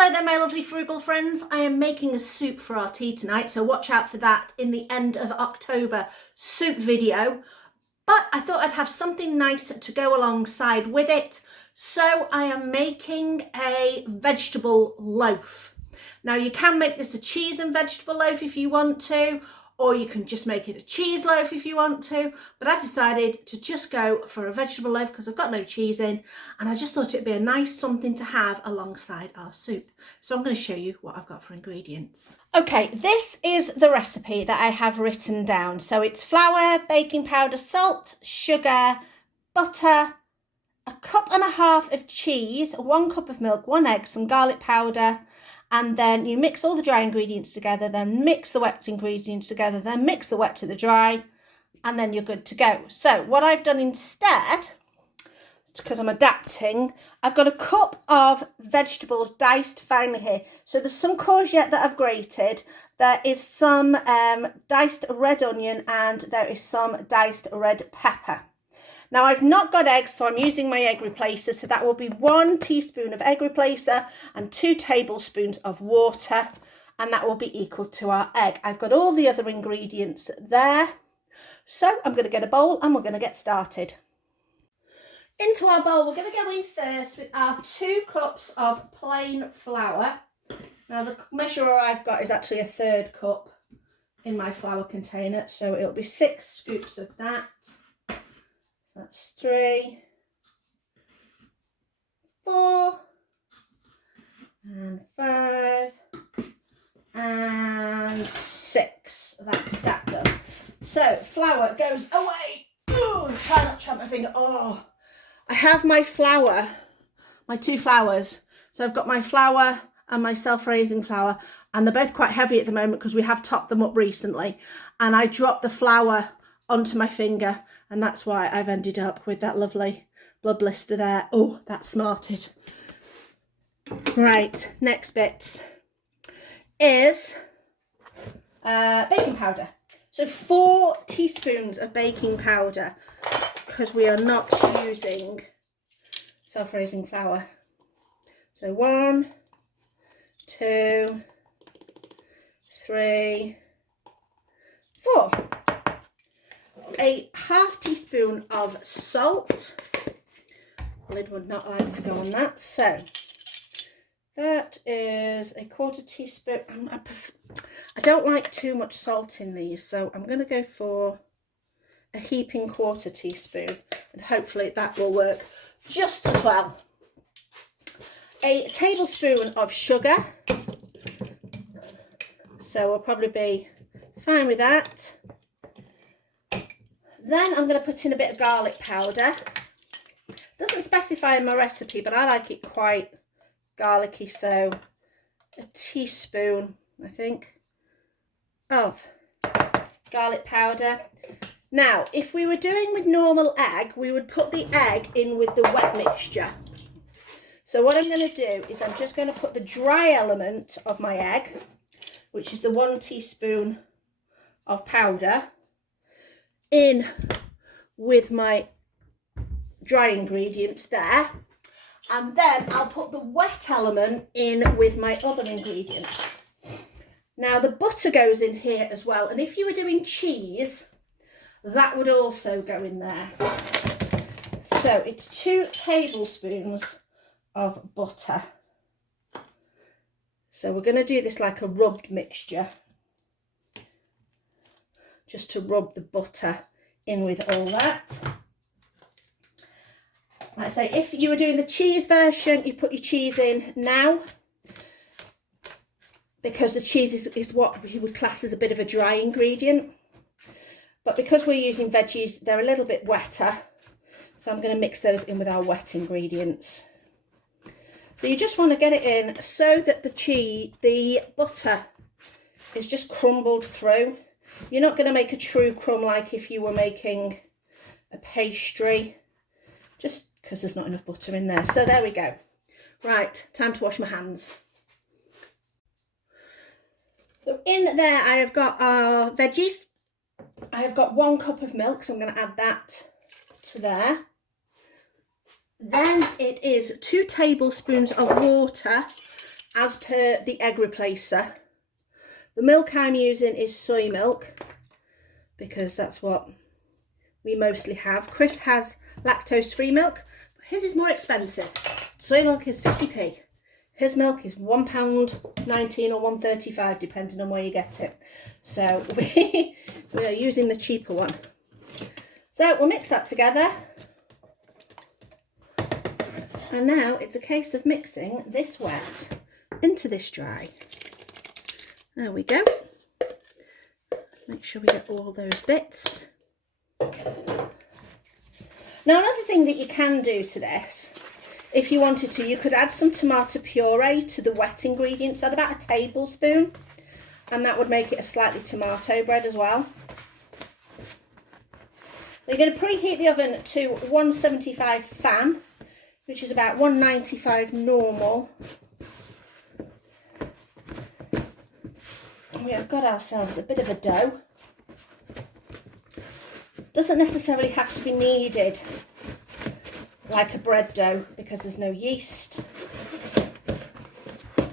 Hello there, my lovely frugal friends. I am making a soup for our tea tonight, so watch out for that in the end of October soup video. But I thought I'd have something nice to go alongside with it, so I am making a vegetable loaf. Now you can make this a cheese and vegetable loaf if you want to, or you can just make it a cheese loaf if you want to, but I've decided to just go for a vegetable loaf because I've got no cheese in, and I just thought it'd be a nice something to have alongside our soup. So I'm going to show you what I've got for ingredients. Okay, this is the recipe that I have written down. So it's flour, baking powder, salt, sugar, butter, a cup and a half of cheese, 1 cup of milk, 1 egg, some garlic powder, and then you mix all the dry ingredients together, then mix the wet ingredients together, then mix the wet to the dry, and then you're good to go. So what I've done instead, because I'm adapting, I've got a cup of vegetables diced finely here. So there's some courgette that I've grated, there is some diced red onion, and there is some diced red pepper. Now I've not got eggs, so I'm using my egg replacer. So that will be 1 teaspoon of egg replacer and 2 tablespoons of water, and that will be equal to our egg. I've got all the other ingredients there. So I'm going to get a bowl and we're going to get started. Into our bowl, we're going to go in first with our 2 cups of plain flour. Now the measurer I've got is actually a 1/3 cup in my flour container, so it'll be 6 scoops of that. That's 3, 4, and 5, and 6. That's that done. So flour goes away. Ooh, try not to tramp my finger. Oh, I have my flour, my 2 flours. So I've got my flour and my self-raising flour, and they're both quite heavy at the moment because we have topped them up recently. And I dropped the flour onto my finger, and that's why I've ended up with that lovely blood blister there. Oh, that smarted. Right, next bit is baking powder. So 4 teaspoons of baking powder, because we are not using self-raising flour. So 1, 2, 3, 4. A 1/2 teaspoon of salt. Lid would not like to go on that. So that is a 1/4 teaspoon. I don't like too much salt in these, so I'm going to go for a heaping 1/4 teaspoon, and hopefully that will work just as well. A tablespoon of sugar. So we'll probably be fine with that. Then I'm going to put in a bit of garlic powder. Doesn't specify in my recipe, but I like it quite garlicky, so a teaspoon, I think, of garlic powder. Now, if we were doing with normal egg, we would put the egg in with the wet mixture. So what I'm going to do is I'm just going to put the dry element of my egg, which is the 1 teaspoon of powder, in with my dry ingredients there, and then I'll put the wet element in with my other ingredients. Now the butter goes in here as well, and if you were doing cheese, that would also go in there. So it's 2 tablespoons of butter. So we're going to do this like a rubbed mixture, just to rub the butter in with all that. Like I say, if you were doing the cheese version, you put your cheese in now, because the cheese is what we would class as a bit of a dry ingredient. But because we're using veggies, they're a little bit wetter, so I'm going to mix those in with our wet ingredients. So you just want to get it in so that the butter is just crumbled through. You're not going to make a true crumb like if you were making a pastry, just because there's not enough butter in there. So there we go. Right, time to wash my hands. So in there I have got our veggies. I have got 1 cup of milk, so I'm going to add that to there. Then it is 2 tablespoons of water as per the egg replacer. The milk I'm using is soy milk because that's what we mostly have. Chris has lactose-free milk, but his is more expensive. Soy milk is 50p. His milk is £1.19 or £1.35 depending on where you get it. So we are using the cheaper one. So we'll mix that together. And now it's a case of mixing this wet into this dry. There we go. Make sure we get all those bits. Now another thing that you can do to this, if you wanted to, you could add some tomato puree to the wet ingredients. Add about a tablespoon, and that would make it a slightly tomato bread as well. You're going to preheat the oven to 175 fan, which is about 195 normal. We have got ourselves a bit of a dough. Doesn't necessarily have to be kneaded like a bread dough because there's no yeast.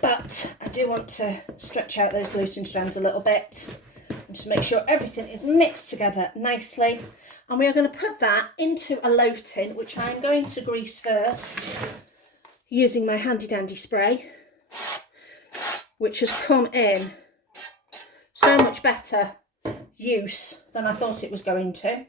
But I do want to stretch out those gluten strands a little bit and just make sure everything is mixed together nicely. And we are going to put that into a loaf tin, which I'm going to grease first using my handy dandy spray, which has come in so much better use than I thought it was going to.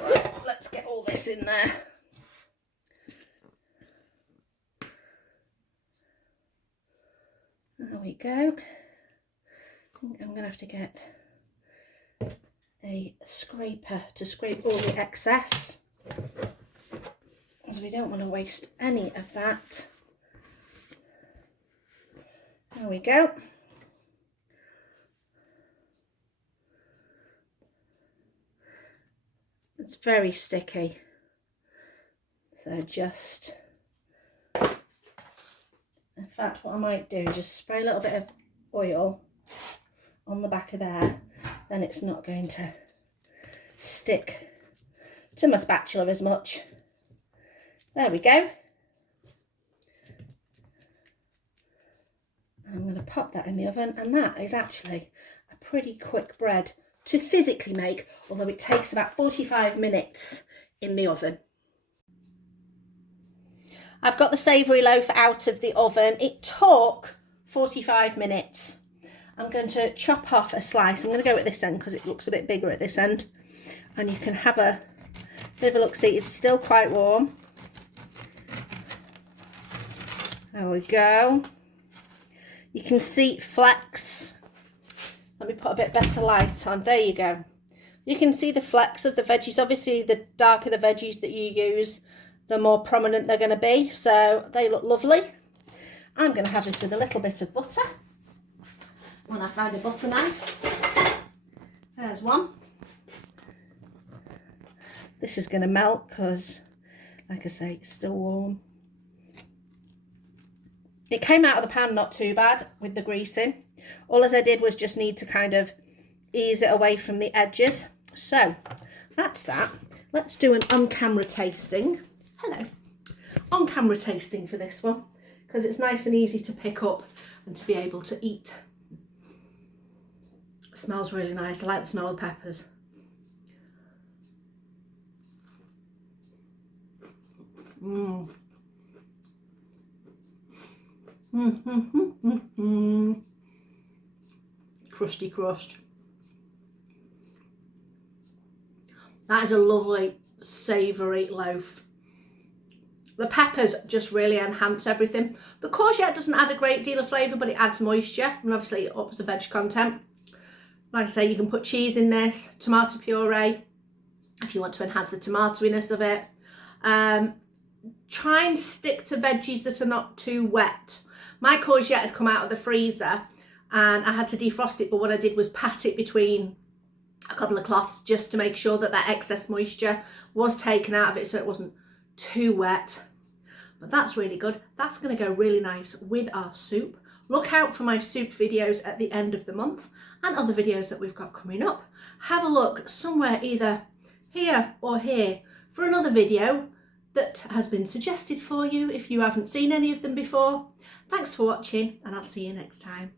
Right, let's get all this in there. There we go. I think I'm going to have to get a scraper to scrape all the excess, as we don't want to waste any of that. There we go. It's very sticky, so just, in fact, what I might do is just spray a little bit of oil on the back of there, then it's not going to stick to my spatula as much. There we go. I'm going to pop that in the oven, and that is actually a pretty quick bread to physically make, although it takes about 45 minutes in the oven. I've got the savoury loaf out of the oven. It took 45 minutes. I'm going to chop off a slice. I'm going to go at this end because it looks a bit bigger at this end. And you can have a bit of a look. See, it's still quite warm. There we go. You can see flecks. Let me put a bit better light on. There you go. You can see the flecks of the veggies. Obviously, the darker the veggies that you use, the more prominent they're going to be. So they look lovely. I'm going to have this with a little bit of butter. When I find a butter knife. There's one. This is going to melt because, like I say, it's still warm. It came out of the pan not too bad with the greasing. All as I did was just need to kind of ease it away from the edges. So that's that. Let's do an on-camera tasting. Hello. On-camera tasting for this one, because it's nice and easy to pick up and to be able to eat. It smells really nice. I like the smell of the peppers. Crusty crust. That is a lovely savoury loaf. The peppers just really enhance everything. The courgette doesn't add a great deal of flavour, but it adds moisture, and obviously it ups the veg content. Like I say, you can put cheese in this, tomato puree, if you want to enhance the tomatoiness of it. Try and stick to veggies that are not too wet. My courgette had come out of the freezer and I had to defrost it, but what I did was pat it between a couple of cloths just to make sure that that excess moisture was taken out of it so it wasn't too wet. But that's really good. That's going to go really nice with our soup. Look out for my soup videos at the end of the month and other videos that we've got coming up. Have a look somewhere either here or here for another video that has been suggested for you if you haven't seen any of them before. Thanks for watching, and I'll see you next time.